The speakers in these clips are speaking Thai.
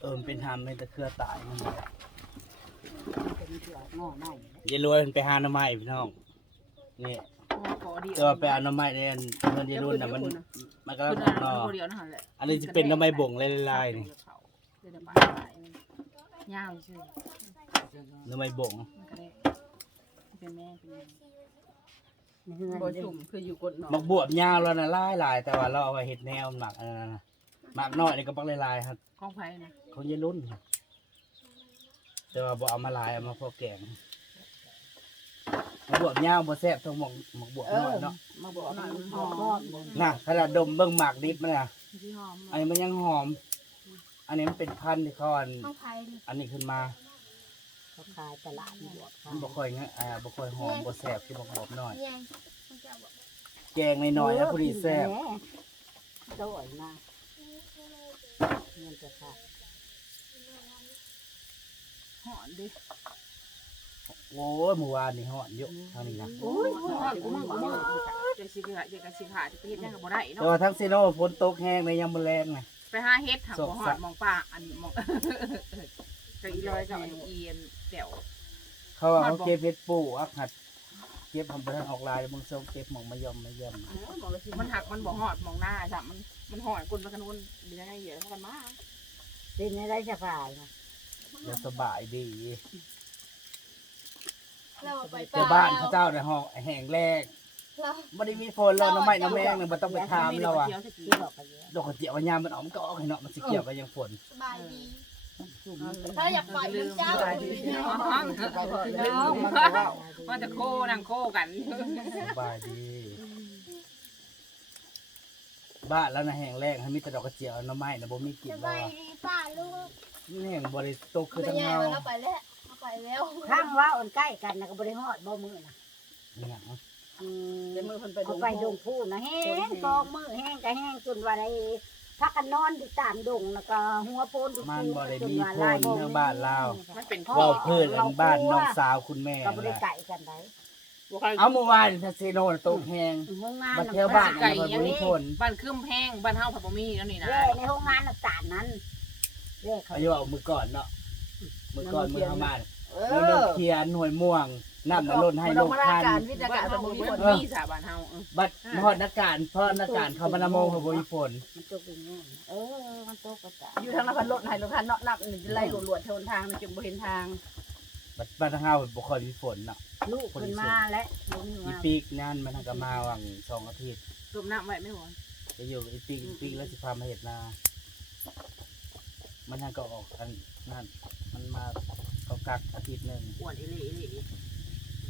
เออมันเป็นหามในตะเครือตายนั่นแหละเป็นเสือกงอเน่ายายรวยมันไปหาหน่อไม้พี่น้องนี่ขอดีแต่ว่าไปเอาหน่อไม้ในอันเงินยายรุ่นน่ะมันมันก็คือหนะนอเดียวนั่นแหละอันนี้จะเป็นหน่อไม้บ่งลายๆนี่เดี๋ยวบ้านหลายยาวชื่อหน่อไม้บ่งมันก็ได้เป็นแม่เป็นแม่ในเฮือนบ่เด้จุ่มคืออยู่กดหนอมักบวบยาวแล้วนะลายลายๆแต่ว่าเราเอาไว้เฮ็ดแนวหมักอันนั้นนะ หมักน้อยนี่ก็ปักลายๆครับของไผนะเขายายรุ่นแต่ว่าบ่เอามาลายเอามาพอแกงมักบวบยาวบ่แซ่บต้องหมกหมักบวบเอน้ออยเนาะมาบอกหน่อยมันหอมหอมบ่น่ะขนาดดมเบิ่งหมากดิบมันน่ะที่หอมอันนี้มันยังหอม อันนี้มันเป็นพันธุ์ที่เขาอันข้าวไผ่นี่อันนี้ขึ้นมา เขาขายตลาดบวชมันบ่ค่อยงั้นอ่าบ่ค่อยหอมบ่แซ่บคือบ่หอมน้อยยังมันจะบอกแกงน้อยๆแล้วพอดีแซ่บโดยมา เงินจะขาดหอนดิโอ้ยเมื่อวานนี่ฮอดเยอะเท่านี้นะโอ้ยหอมกูมึงบ่เดี๋ยวสิขาเดี๋ยวกันสิขาจะไปเฮ็ดยังก็บ่ได้แต่เนาะว่าทั้งซีโน่ฝนตกแห้งในยามมื้อแรงน่ะไปหาเฮ็ดถามบ่ฮอดมองป้าอันมองก็อีลอยกับอันเอียนแต้วเขาว่าเขาเก็บเฮ็ดปูอักหัด เก็บทำไปทางออกลายมึงส่งเก็บหมองมายอมมายอมมันหักมันบ่ฮอดมองหน้าจ้ะมันมันหอยกุนไปกันนู้นมีได้เยอะเท่ากันมาเป็นอะไรจะขายนะแล้วสบายดีเราไปแต่บ้านเขาเจ้าเนี่ยห้องแห้งแรกเราบ่ได้มีฝนแล้วน้ำไม้น้ำแมงเนี่ยบ่ต้องไปถามแล้วอะเที่ยวสักทีที่บอกกันเยอะดอกกระเจียวว่ายามมันออกมันก็ออกให้เนาะมันสิเกี่ยวกับยังฝนสบายดี จุ่มถ้าอยากปล่อยมันเจ้าว่าจะโคนั่งโคกันสบายดี บ้านแล้วนะแห้งแรกให้มีแต่ดอกกระเจียวน้ำไม้น่ะบ่มีกินสแล้วบายอะดีป้าลูกนี่แห้งบ่ได้ตกคือไม่ทั้งแย่เฮาเราไปแล้วเราไปแล้วข้างว่าอ่อนใกล้กันนะก็บริหอดบ่มือนะอหยังอืมเดี๋ยวมือเพิ่นไปเขาไปดงพูนะแห้งกองมือแห้งก็แห้งจนว่าได้ พักกันนอนอยู่ตามดงแล้วก็หัวโพนอยู่มันบ่ได้จนมีว่าฝลายนทางบ้านลาวมันเป็นเว้าเพิ่นอันบ้านน้องสาวคุณแม่ก็บริแหละไก่กันได้เอาเมื่อวานนี่ถ้าเซโนน่ะตกแห้งโรงงานบัดแถวบ้านไก่น่ะยังบ่มีนี่ฝนบ้านคืมแพงบ้านเฮาผัดบะหมี่แล้วนี่นะเร่ในโรงงานต่างๆนั้นเร่เขาอายุเอามือก่อนเนาะมือก่อนมือทำบ้านเอแล้วนเขียนหน่วยม่วง น้ำน่ะล้นให้ลงคันบ้านเฮาบ่มีคนมีสาบ้านเฮาบัดพอดนักการพอดนักการเขามานำโมงเขาบ่มีฝนมันตกอย่างนี้เออมันตกกระจายอยู่ทางนครรถให้รถคันเนาะนับไล่หลวดๆชนทางจึงบ่เห็นทาง บัดบ้านทางเฮาบ่ค่อยมีฝนเนาะลูกขึ้นมาและลงอีมาปีกนั่นมันทางก็มาวังสองอาทิตย์ต้มน้ำไว้ไม่หวนจะอยู่อีปีกอีปีกแล้วสิพามาเฮ็ดนา มันทางก็ออกอันนั่นมันมาเขากักอาทิตย์หนึงอ้วนอีหลีอีหลี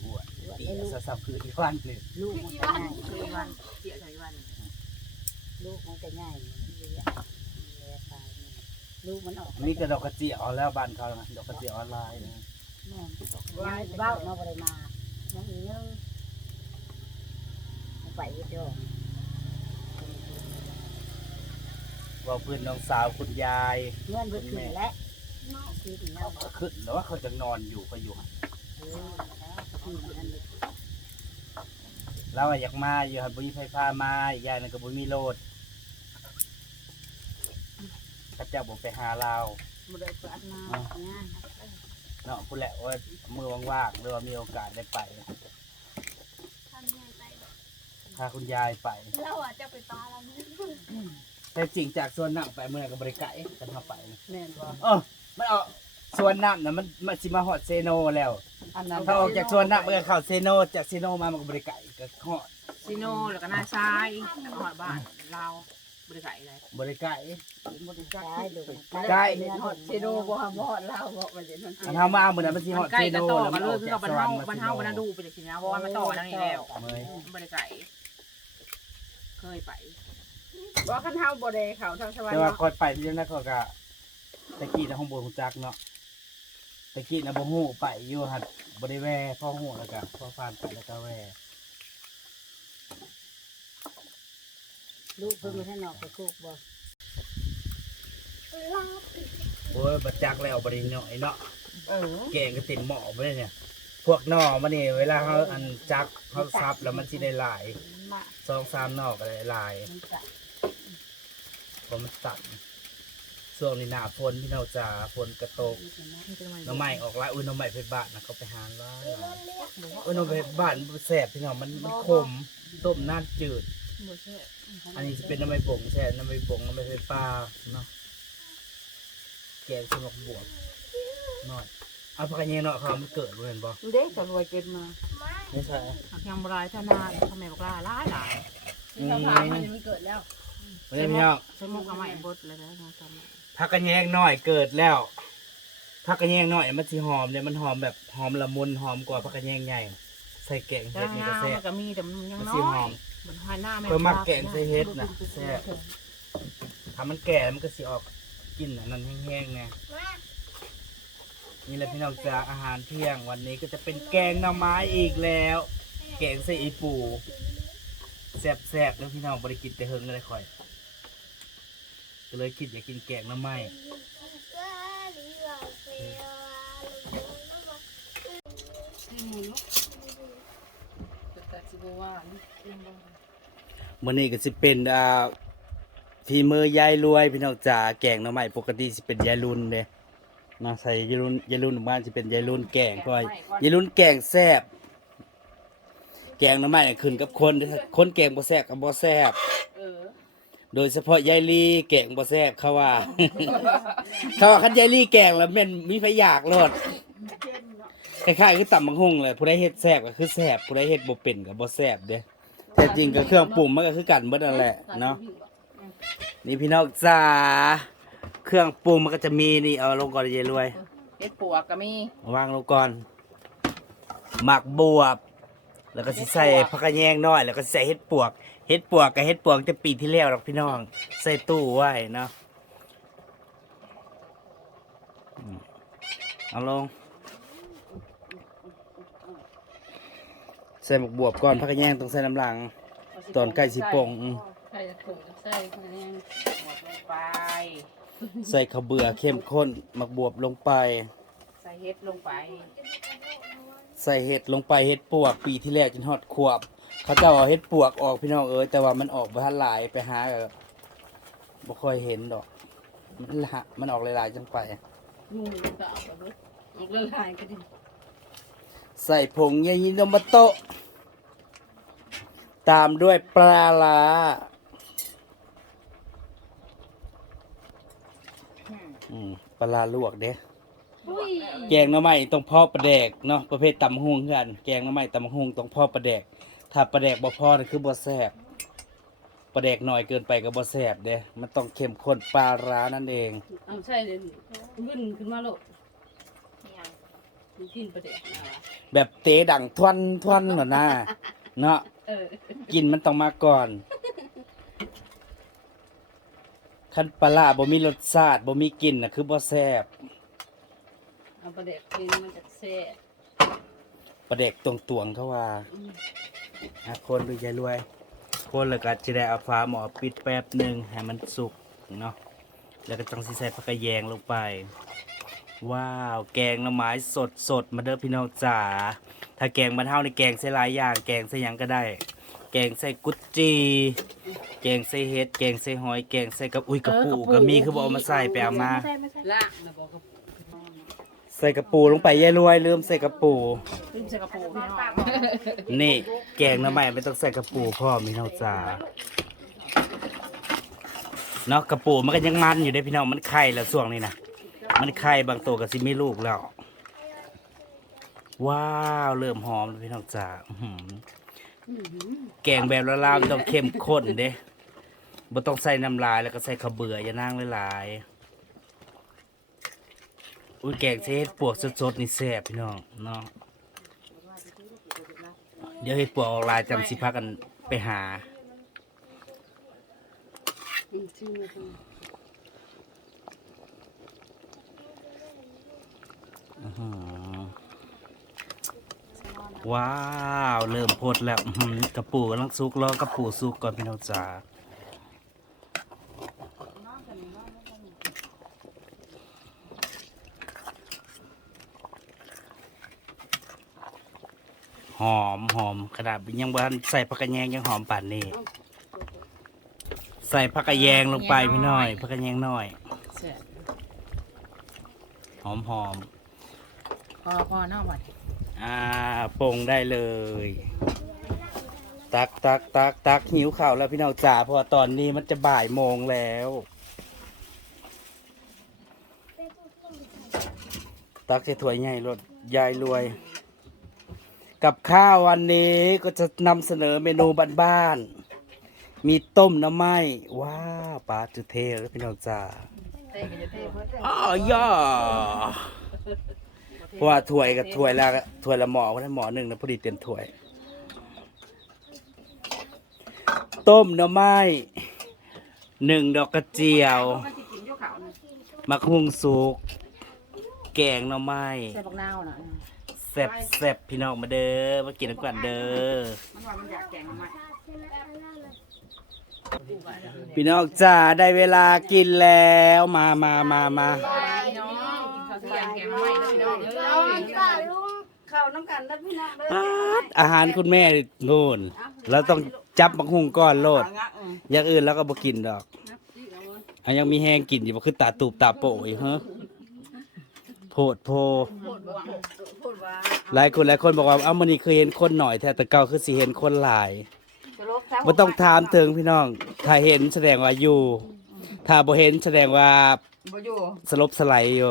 ปวดตีสะสับคืออีกวันหนึงลูกมันก็ง่ายเคยวันเกี่ยวใส่วันลูกมันก็ง่ายเลี้ยงเลี้ยงตายนี่ลูกมันออกอันนี้ก็ดอกกระเจียวแล้วบ้านเขานะดอกกระเจียวออนไลน์นะแม่ว่าเบ้ามาบริมาน้องอีนึงเอาไปอีกดอกว่าเพื่อนน้องสาวคุณยายเงื่อนเพิ่นขึ้นและคิดอย่างนี้เขาก็ขึ้นแล้วว่าเขาจะนอนอยู่ก็อยู่ หั่นเออขึ้นอันนี้แล้วอะอยากมาอยู่หันบุญไฟฟ้ามาอีกอย่างหนึงก็บุญมีโลดข้าเจ้าบอกไปหาเราบ่ได้เปิดมาเนี่ยเนาะพูดแหละว่ามือว่างๆหรือว่ามีโอกาสได้ไปทำยังไงไปพาคุณยายไป เราอาจจะไปปลาเราเนี่ยแต่จริงจากสวนน้ำไปเมื่อไหร่ก็บริไก่กันเข้าไปนะแม่นบ่เออมันเอา สวนน้ำน่ะมันมันสิมาฮอดเซโนแล้วอันนั้นถ้าออกจากสวนน้ำเมื่อเข้าเซโนจากเซโนมามันก็บริไก่ก็ฮอดซิโนแล้วก็หน้าซ้ายแล้วก็หอดบ้านเราบ่ได้ใส่อะไรบริไก่บ่ได้ใช่ใส่ลูกใช่หอดซิโนบ่ฮอดบ่ฮอดลาวบ่ว่าเดี๋ยวมันอันเฮามาเมื่อนั้นมันสิฮอดใกล้เซโนจะต่อแล้วกัมันนเลอยอกคือจากักบบ้านสวรเฮารค์มาบ้านเซเฮาโนบ้านนาดูไปจังซี่นะเพราะว่ามันต่อนั่นนี่แล้วเมยบ่ได้ใส่เคยไปบ่คันเฮาบ่ได้เข้าทางสวรรแต่ค์ว่าเนาะคอยไปที่นั่นนะเขาก็ตะกี้นะห้องบนของจักเนาะ ตะกี้นะบ่ฮู้ไปอยู่หัดบ่ได้แว่พ่อฮู้แล้วก็พ่อฟานไปแล้วก็แว่ลูกเพิ่งมาท่านออกไปคุกบ่เราโอ้ยบ่จักแล้วบ่ได้น้อยเนาะเออแกงก็เต็มหม้อบ่ได้เนี่ย พวกหน่อมันนี่เวลาเขาอันจักเขาซับแล้วมันสิได้หลายมาสองสามหน่อก็ได้หลายมันจะ เพราะมันตัด ช่วงนี้หน้าฝนพี่น้องจ๋าฝนกระตกหน้ำใหม่ออกละอุ้ยหน้ำใหม่ไปบ้านนะเขาไปหาว่าอุ้ยหน้ำใหม่ไปบ้านมันแสบพี่น้องมันมันขมต้มน้ำจืด อันนี้จะเป็นน้ำใหม่บงแช่น้ำใหม่บงน้ำใหม่ไฟปลาเนาะแกงสมกบวบหน่อยเอาพักกันยังเนาะเขามันเกิดรู้เห็นบ่เด็กจะรวยเกินมาไม่ใช่หักยังบรายธนาทำไมบอกลาหลายหลายอืมมันเกิดแล้วเฮ้ยพี่น้องใช้มุกเอาใหม่บดเลยนะทำ พักกันแยงหน่อยเกิดแล้วพักกันแยงหน่อยมันสิหอมเนี่ยมันหอมแบบหอมละมุนหอมกว่าพักกันแยงใหญ่ใส่แกงเห็จ้าดนี่งาก็มแซ่บมันก็มีแต่มันยังมันน้สิอหอยมเหมือนหอยหน้าแม่เพิ่มมาแกงใส่เฮ็ดน่ะแซ่บ ถ้ามันแก่มันก็สิออกกลิ่นอันนั้นแห้งๆไงนี่แหละพี่น้องจ๋าอาหารเที่ยงวันนี้ก็จะเป็นแกงหน่อไม้อีกแล้ว แกงใส่อีปูแซ่บๆแล้วพี่น้องบริกินแต่เฮิงเลยค่อย ก็เลยคิดอยากกินแกงน่อไม้มื่อนี้ก็สิเป็นอ่าฝีมือยายรวยพี่น้องจ๋าแกงหน่อไม้ปกติสิเป็นยายรุ่นเด้มาใส่ยายรุ่นยายรุ่นบ้านสิเป็นยายรุ่นแกงเพราะว่ายายรุ่นแกงแซ่บแกงหน่อไม้เนี่ขึ้นกับคนเด้อคนแกงบ่แซ่บกับบ่แซ่บ โดยเฉพาะยายลีแกงบ่แซ่บเขาว่า เขาว่าคันยายลีแกงแล้วแม่นมีไผอยากโลดคล้ายๆคือตำบักหุ่งเลยผู้ใดเฮ็ดแซ่บก็คือแซ่บผู้ใดเฮ็ดบ่เป็นก็บ่แซ่บเด้แต่จริงก็เครื่องปรุงมันก็คือกันเบิดนั่นแหละเนาะนี่พี่น้องจ๋าเครื่องปรุงมันก็จะมีนี่เอาลงก่อนยายรวยเฮ็ดปวกก็มีวางลงก่อนหมักบวบ แล้วก็สิใส่ผักกระแยงน้อย แล้วก็สิใส่เห็ดปวก เห็ดปวกกับเห็ดปวกจะปีที่แล้วหรอกพี่น้อง ใส่ตู้ไว้เนาะอืมเอาลงใส่หมกบวบก่อนผักกระแยงต้องใส่น้ำหลัง ตอนใกล้สิโป่งอืม ใส่ถุงใส่คะแนนหมดลงไป ใส่ข้าวเบื่อเข้มข้นหมักบวบลงไป ใส่เฮ็ดลงไป ใส่เห็ดลงไปเห็ดปวกปีที่แล้วจนฮอดขวบ เขาเจ้าเอาเห็ดปวกออกพี่น้องเอ้ยแต่ว่ามันออกบ่ทันหลายไปหาก็บ่ค่อยเห็นดอก มันละมันออกหลายๆจังไปนุ่งก็เอาไปเบิดอีกละลายก็ดีใส่ผงยายิโนมโตะตามด้วยปลาลาอืมปลาลาลวกเด้อุ้ยแกงหน้ำไม้ต้องพ่อประแดกเนาะประเภทตำหุงกัน แกงหน้ำไม้ตำหุงต้องพ่อประแดก ถ้าประแดกบ่พอนั่นคือบ่แซ่บประแดกน้อยเกินไปก็บ่แซ่บเด้ มันต้องเข้มข้นปลาร้านั่นเอง เอาใช่เลยขึ้นขึ้นมาโลดมีกินประเดี๋ยวแบบเตะดังทวนทวนหรอนะเนาะเออกินมันต้องมาก่อนคันปลาร้าบ่มีรสชาติบ่มีกลิ่นน่ะคือบ่แซ่บเอาประเดี๋ยวกินมันจะแซ่บประแดกตวงๆเขาว่า อะคนดูใจรวย คนแล้วก็จะได้เอาฟ้าหมอปิดแป๊บหนึงให้มันสุกเนาะแล้วก็ต้องสิใส่ผักกระแยงลงไป ว้าว แกงหน่อไม้สดสดๆมาเด้อพี่น้องจ๋าถ้าแกงบ้านเฮาในแกงใส่หลายอย่าง แกงใส่หยังก็ได้ แกงใส่กุดจีแกงใส่เห็ดแกงใส่หอย แกงใส่กับอุ้ยกระปูก็มีคือบ่เอามาใส่ไปเอามาล่างนะบอกกับ ใส่กระปูลงไปยายรวยลืมใส่กระปู ลืมใส่กระโปรงพี่น้องนี่ แกงหน้ำใหม่ไม่ต้องใส่กระปูพ่อมีน้องจ๋าเนาะกระปูมันก็ยังมันอยู่ได้อพี่น้องมันไข่แล้วช่วงนี้นะมันไข่บางตัวก็สิมีลูกแล้ว ว้าวเริ่มหอมแล้วพี่น้องจ๋าอื้อหือแกงแบบละลาวๆต้องเข้มข้นเด้บ่ต้องใส่น้ำลายแล้วก็ใส่ข้าวเบื่ออย่านั่งหลายๆ อุ้ยแกงเห็ดปวกสดๆนี่แซ่บพี่น้องเนาะเดี๋ยวเห็ดปวกออกลายจังสิพากันไปหาอื้อหือว้าว เริ่มพดแล้วอื้อหือกระปูกำลังสุกรอกระปูสุกก่อนพี่น้องจ๋า หอมหอมขนาดยังบ้านใส่ผักกระแยงยังหอมป่านนี้ใส่ผักกระแยงลงไปพี่น้อยผักกระแยงน้อยแซ่บหอมหอมพอพอเนอกวัดๆอ่าปรุงได้เลย ตักตักตักตักหิวข่าวแล้วพี่น้องจ๋าเพราะว่าตอนนี้มันจะบ่ายโมงแล้ว ตักใส่ถ้วยใหญ่รถยายรวย กับข้าววันนี้ก็จะนำเสนอเมนูบ้านๆ มีต้มน้ำไหม้ว้าวปลาจุเทแล้วพี่น้องจ๋าเต้ก็จะเต้เพิ่นอ้อย่อเพราะว่าถ้วยกับถ้วยละถ้วยละหมอเพราะนั้นหมอหนึ่งนะพอดีเต็มถ้วย ต้มน่อไม้หนึ่งดอกกระเจียวมันสิกินอยู่เขาน่ะมักฮุงสุก แกงน่อไม้ใส่บักนาวน่ะ แซ่บแซ่บพี่น้องมาเด้อมากินกันเด้อมันว่ามันอยากแกงทำไมพี่น้องจ้าได้เวลากินแล้วมามามามาพี่น้องกินข้าวเที่ยงแกงทำไมพี่น้องเอ้น้องยจ้าลุงเข้าน้ำกันแล้วพี่น้องเด้อป๊าดอาหารคุณแม่นู่นเราต้องจับมักฮุงก้อนโลดอย่างอื่นแล้วก็บ่กินดอกอันยังมีแห้งกินอยู่บ่คือตาตูบตาโปอีกเฮ้อ โพดโพพูดว่าหลายคนหลายคนบอกว่าเอ้ามื้อนี้เคยเห็นคนหน่อยแท้แต่เก่าคือสิเห็นคนหลายจะลบซะบ่ต้องถามถึงพี่น้อง ถ้าเห็นแสดงว่าอยู่ ถ้าบ่เห็นแสดงว่าบ่อยู่สลบสไลด์อยู่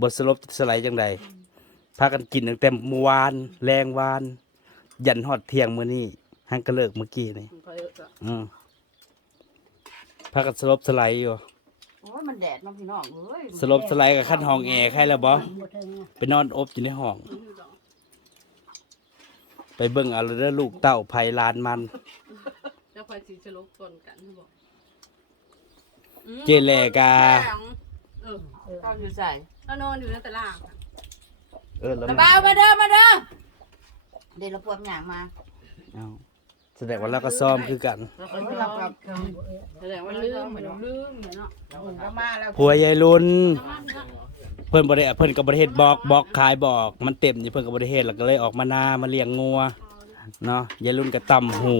บ่สลบสไลด์จังใดพากันกินตั้งแต่เมื่อวานแรงวาน ยันฮอดเที่ยงมื้อนี้หังก็เลิกเมื่อกี้นี่เขาเยอะก็อืมพากันสลบสไลด์อยู่ โอ้ยมันแดดเนาะพี่น้องเอ้ยสลบสไลด์กับขั้นห้องแอร์ใครแล้วบ่บ่ถึงอะไปนอนอบอยู่ในห้อง ไปเบิ่งเอาเด้อลูกเต้าไผลานมัน แล้วคอยสิสลบก่อนกันเขาบอกเจแลกา เออข้าวอยู่ใส่แล้วนอนอยู่ในตารางอะเออแล้วระเบ้ามาเด้อมาเด้อเดี๋ยวเราพวกหยังมา เอา แสดงว่าเราก็ซ้อมคือกันแล้วคอยซ้อมแสดงว่าลืมเหมือนลืมเนาะก็มาแล้วผัวยายลุนเพิ่นบ่ได้เพิ่นก็บ่ได้เฮ็ดบอกบอกขายบอกมันเต็มอยู่เพิ่นก็บ่ได้เฮ็ดแล้วก็เลยออกมานามาเลี้ยงงัวเนาะยายลุนก็ตำหู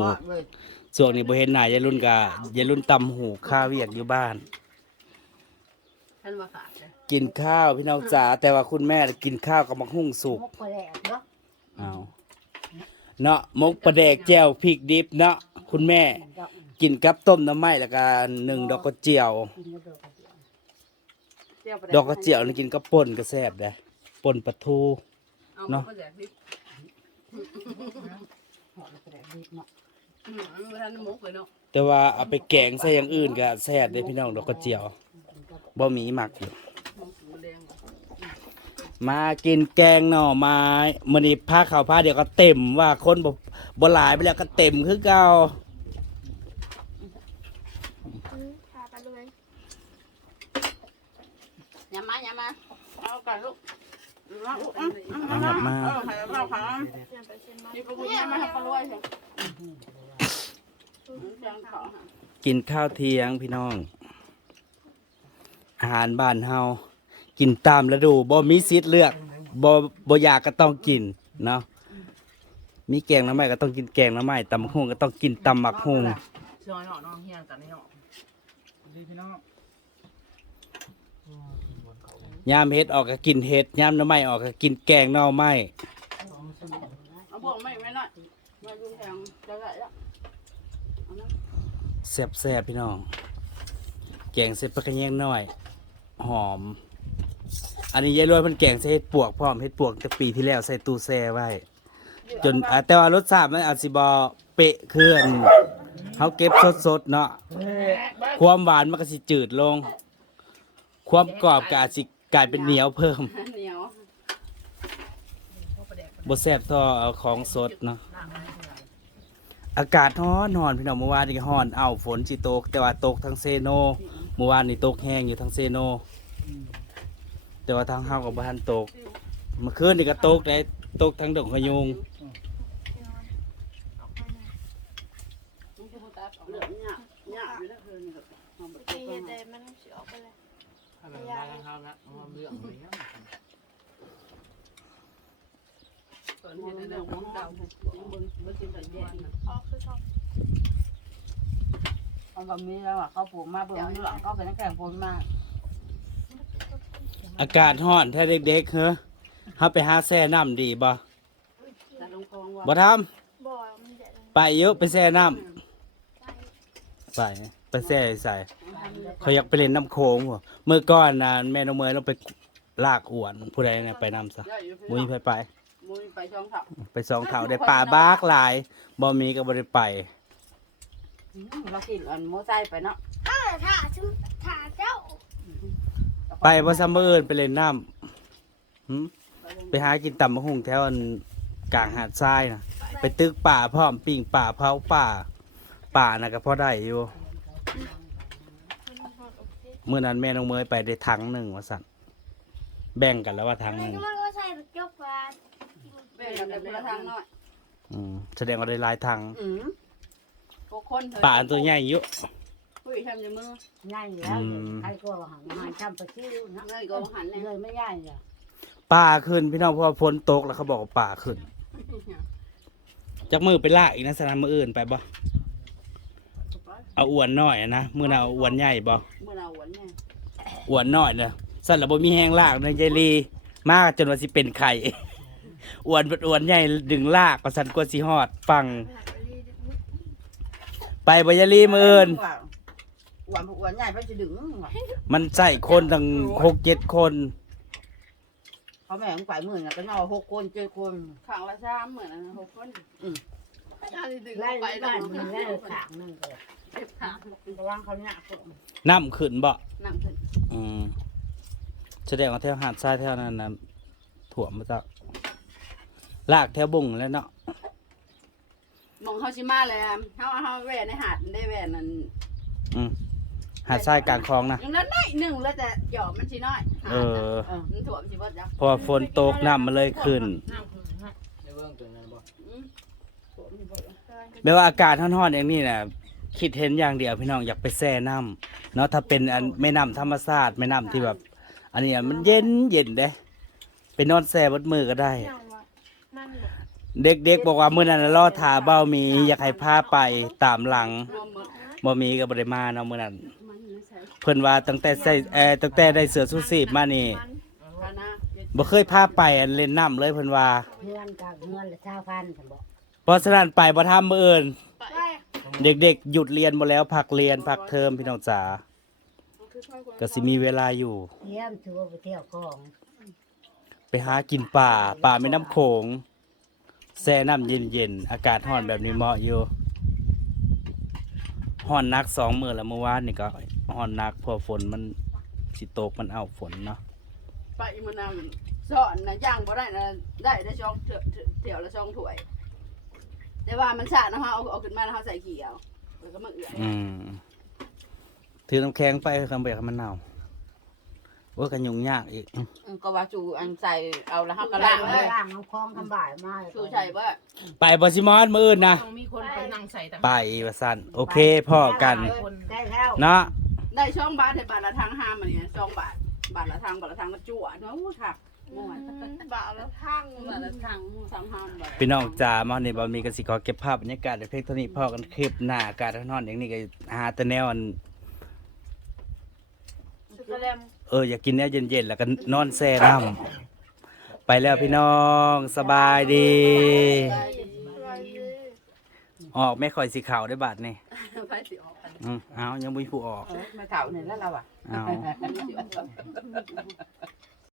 ช่วงนี้บ่เห็นหน้ายายลุนก็ยายลุนตำหูข้าวเวียกอยู่บ้าน ท่านว่าขาดเลยกินข้าวพี่น้องจ๋าแต่ว่าคุณแม่กินข้าวกับมักหุ่งสุกมกไปแล้วเนาะเอา เนาะมกปลาแดกแจ่วพริกดิบเนาะคุณแม่ดอกกินกับต้มน้ำไหม้แล้วก็หนึ่งดอกกระเจียวกินกระดอกกระเจียว ดอกกระเจียวนี่กินกับป่นก็แซ่บได้ป่นปลาทูเอาเนาะไปแจกดิบหอมกระดอกดิบเนาะอืมบ่ทันมุกเลยเนาะแต่ว่าเอาไปแกงใส่อย่างอื่นก็แซ่บได้พี่น้องดอกกระเจียวบ่มีหมักอยู่ มุกสีแดงมากินแกงหน่อไม้มื้อนี้ผ้าขาวผ้าเดียวก็เต็มว่าคนบ่บ่หลายไปแล้วก็เต็มคือเก่าพาไปเลยอย่ามาอย่ามาเอากันลูกเอาหับมาใครเอาข้าวเปลี่ยนไปเชียงใหม่นี่พวกนี้มาให้ปลารวยสิกินข้าวเที่ยงพี่น้อง อาหารบ้านเฮา กินตามฤดูบ่มีสิทธิ์เลือกบ่บ่อยากก็ต้องกินเนาะมีแกงหน้ำไม้ก็ต้องกินแกงหน้ำไม้ตำบักหุ่งก็ต้องกินตำบักหุ่งช่วยเนาะน้องเฮียงกันนี่เนาะดีพี่น้องยามเฮ็ดออกก็กินเฮ็ดยามหน้ำไม้ออกก็กินแกงหน่อไม้เอาพวกไม่ไม่น้อยมายุ่งแทงจะได้แล้วแซ่บๆพี่น้อง แกงเสร็จปลากระแยงน้อย หอม อันนี้ยายรวยมันแกงใส่เห็ดปวกพร้อมเห็ดปวกจากปีที่แล้วใส่ตู้แช่ไว้ จนอ่าแต่ว่ารสชาติมันอาจสิบอเปะเคลื่อนเขาเก็บสดๆเนาะความหวานมันก็สิจืดลง ความกรอบก็อาจสิกลายเป็นเหนียวเพิ่มเหนียวบแซ่บท่อเอาของสดเนาะอากาศร้อนร้อนพี่น้องเมื่อวานนี่ก็ร้อนเอาฝนสิตก แต่ว่าตกทั้งเซโนเมื่อวานนี่ตกแห้งอยู่ทั้งเซโน แต่ว่าทางเฮากับบ้านตก เมื่อคืนนี่ก็ตกได้ตกทั้งดงขยุงเหลืองเนี่ยเนี่ยอยู่แล้วคืนตีเฮ็ดได้มันสิออกไปเลยก่อนเห็นอันนั้นของเก่าบนบนสินใส่แยกนะออกคือชอบเอาแบบนี้แล้วอะเขาปลูกมาเบิ่งเหลืองเขาเป็นนักแข่งปลูกมา อากาศร้อนแท้เด็กๆเฮ้อเฮาไปหาแซ่น้ำดีบ่ตาลงคลองว่าบ่ทำบ่อมันใหญ่เลยไปเยอะไปแซ่น้ำไปไปแซ่ใส่เขาอยากไปเล่นน้ำโขงบ่เมื่อก่อนนะแม่น้องเมยเราไปลากอวนผู้ใดเนี่ยไปนำซะย่อยอยู่มุ้ยไปไป มุ้ยไปช่องเขาไปสองเขาได้ป่าบากหลายบ่มีก็บ่ได้ไป อืมเรากินอันโมไซค์ไปเนาะถ้าถ้าชุดถ้าเจ้า ไปบ่ซัมเมอร์อื่นไปเล่นน้ำหึไปหากินตำมะฮุงแถวอันกลางหาดทรายน่ะไปตึกป่าพร้อมปิ้งป่าเผาป่า ป่าน่ะก็พอได้อยู่มันหอดโอเคมื้อนั้นแม่น้องเมยไปได้ถังหนึงว่าซั่นแบ่งกันแล้วว่าถังหนึงมันก็ใส่จบว่าเบ่งกันไปคนละทางหน่อยอืมแสดงว่าได้หลายถังอืมพวกคนเถอะป่าอันตัวใหญ่อยู่ ผู้ทำในมือ ง่ายแล้วอืม ใครก็หันมาทำไปชื่อนะเงยก็หันเลย เลยไม่ง่ายเลยป่าขึ้นพี่น้องเพราะว่าฝนตกแล้วเขาบอกว่าป่าขึ้นจักมือไปล่าอีกนะสนามมืออื่นไปบ่เอาอวนน้อยอะนะมือน่ะเอาอวนใหญ่บ่เมื่อเราหวนเนี่ยอวนน้อยเด้อสั่นแล้วบ่มีแห้งลากเด้อยายลีมากจนว่าสิเป็นไข่ อวนอวนใหญ่ดึงลากก็สั่นกว่าสิฮอดฟังไปบ่ยายลีมืออื่น หวนหวนใหญ่ไปจะดึงว่ะมันใส่คนตั้ง6 7คน เขาแม่งไปหมื่นน่ะก็เอาหกคนเจ็ดคนข้างละสามเหมือนนะหกคนอืมไล่ไปบ้านมันไล่ขางนั่นก็เจ็บขาระวังเขาเนี่ยพวกน้ำขึ้นบ่นั่งขึ้นอืมแสดงว่าแถวหาดทรายแถวนั้นน่ะถ่วมมาจากลากแถวบุ่งแล้วเนาะมองเขาชิมาเลยอะเขาเขาแหวนในหาดได้แหวนนั่น หาดทรายกลางคลองนะอย่างนั้นน้อยหนึ่งแล้วแต่หยอมมันชิน้อยหาดเอน่ะอเออมันถ่วมชิบดจ้ะเพอฝนตกน้ำมันเลยขึ้นอืมถ่วมชิบดจ้ะแม้ว่าอากาศร้อนๆอย่างนี้น่ะคิดเห็นอย่างเดียวพี่น้องอยากไปแช่น้ำเนาะถ้าเป็นอันแม่น้ำธรรมชาติแม่น้ำที่แบบ อันนี้อะมันเย็นเย็นเด้ไปนอนแช่บนมือก็ได้อย่างว่ามันแบบเด็กๆบอกว่ามื้อนั้นน่ะรอถาเบ้ามีอยากให้พาไปตามหลังรวมหมดบ่มีก็บ่ได้มาเนาะมื้อนั้นมันไม่ใช่ เพิ่นว่าตั้งแต่ใส่เอ่อตั้งแต่ได้เสื้อชูชีพมานี่มันคณะเจ็ดบ่เคยพาไปอันเล่นน้ำเลยเพิ่นว่าเพื่อนกับเงินละเช้าพันฉันบอกเพราะฉะนั้นไปบ่ทำมื้ออื่นไปเด็กๆ หยุดเรียนหมดแล้วพักเรียนพักเทอมพี่น้องจ๋าก็สิมีเวลาอยู่ เยี่ยมชัวไปเที่ยวของไปหากินป่า ป่าแม่น้ำโขงแช่น้ำเย็นๆ อากาศร้อนแบบนี้เหมาะอยู่ร้อนหนักสองมื้อแล้วเมื่อวานนี่ก็ ร้อนหนักเพราะฝนมันสิตกมันเอาฝนเนาะไปมันนำสอนนะย่างบ่ได้นะได้ได้ช่องเถอะเถี่ยวละช่องถ้วย แต่ว่ามันสาดนะฮะเอาเอาขึ้นมาแล้วเขาใส่เขียวแล้วก็มาเอื่อยอืมถือน้ำแข็งไปคำเบียกมันหนาวว่ากันยุ่งยากอีกอืมก็ว่าจูอันใส่เอาแล้วเขาก็ล่าล่างงเลยล่างน้ำคลองทำบ่ายมาชูใส่ว่าไปบอสิมอนมืออื่นนะต้องมีคนไปนั่งใส่ต่างไปว่าสันโอเคพ่อกันคนได้แล้ว เนาะ ได้ช่องบาทให้บาทละทางห้ามันเนี่ยช่องบาทบาทละทางบาทละทางก็จั่วเนาะอู้ถักม่วนบ่าวแล้วทั้งบาทละทางทางห้ามบาทพี่น้องจ๋ามาในบอมีกสิขอเก็บภาพบรรยากาศในเพลงเท่านี้พ่อกันคลิปหน้าอากาศร้อนๆอย่างนี้ก็หาแต่แนวอันสุดแลมเอออยากกินแนวเย็นๆแล้วก็นอนแช่น้ำไปแล้วพี่น้องสบายดีรอยยือออกไม่ค่อยสีขาวได้บาทนี่ไปสิ ออกกันอืมเอายังไม่ผู้ออกเออไม่เก่าเนี่ยแล้วเราอะ เอาไม่สิออก